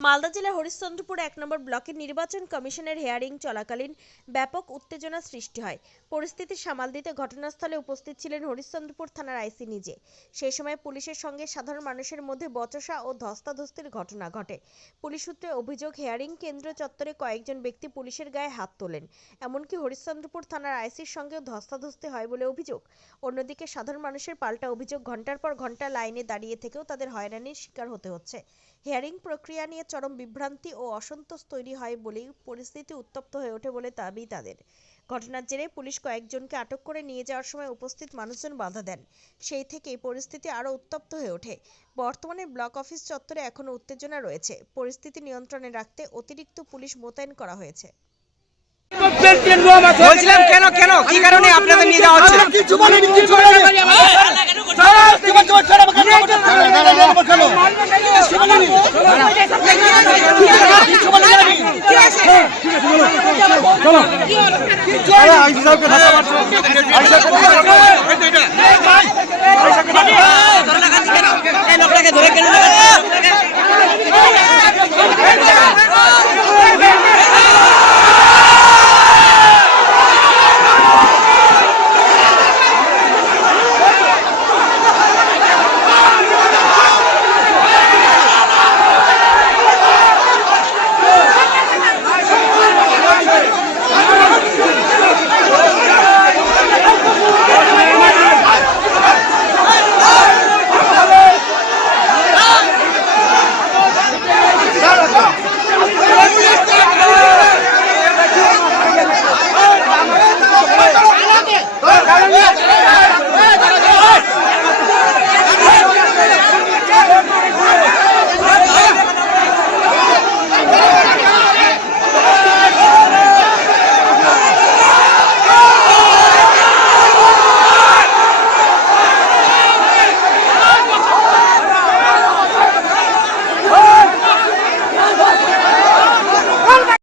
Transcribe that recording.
মালদা জেলার হরিশ্চন্দ্রপুর এক নম্বর ব্লকের নির্বাচন কমিশনের হেয়ারিং চলাকালীন ব্যাপক উত্তেজনা সৃষ্টি হয়। পরিস্থিতি সামাল দিতে ঘটনাস্থলে উপস্থিত ছিলেন হরিশ্চন্দ্রপুর থানার আইসি নিজে। সেই সময় পুলিশের সঙ্গে সাধারণ মানুষের মধ্যে বচসা ও ধস্তাধস্তির ঘটনা ঘটে। পুলিশ সূত্রে অভিযোগ হেয়ারিং কেন্দ্র চত্বরে কয়েকজন ব্যক্তি পুলিশের গায়ে হাত তোলেন। এমনকি হরিশ্চন্দ্রপুর থানার আইসির সঙ্গেও ধস্তাধস্তি হয় বলে অভিযোগ। অন্যদিকে সাধারণ মানুষের পাল্টা অভিযোগ ঘণ্টার পর ঘণ্টা লাইনে দাঁড়িয়ে থেকেও তাদের হয়রানির শিকার হতে হচ্ছে। হিয়ারিং প্রক্রিয়া নিয়ে চরম বিভ্রান্তি ও অসন্তোষ তৈরি হয় বলেই পরিস্থিতি উত্তপ্ত হয়ে ওঠে বলে দাবি তাদের। ঘটনার জেরে পুলিশ কয়েকজনকে আটক করে নিয়ে যাওয়ার সময় উপস্থিত মানুষজন বাধা দেন। সেই থেকেই পরিস্থিতি আরও উত্তপ্ত হয়ে ওঠে। বর্তমানে ব্লক অফিস চত্বরে এখনও উত্তেজনা রয়েছে। পরিস্থিতি নিয়ন্ত্রণে রাখতে অতিরিক্ত পুলিশ মোতায়েন করা হয়েছে। বলছিলাম কেন কেন? কি কারণে আপনাদের নিয়ে যাওয়া হচ্ছে? আরে আইসি সাহেবকে ধাক্কা মারছো আইসি সাহেবকে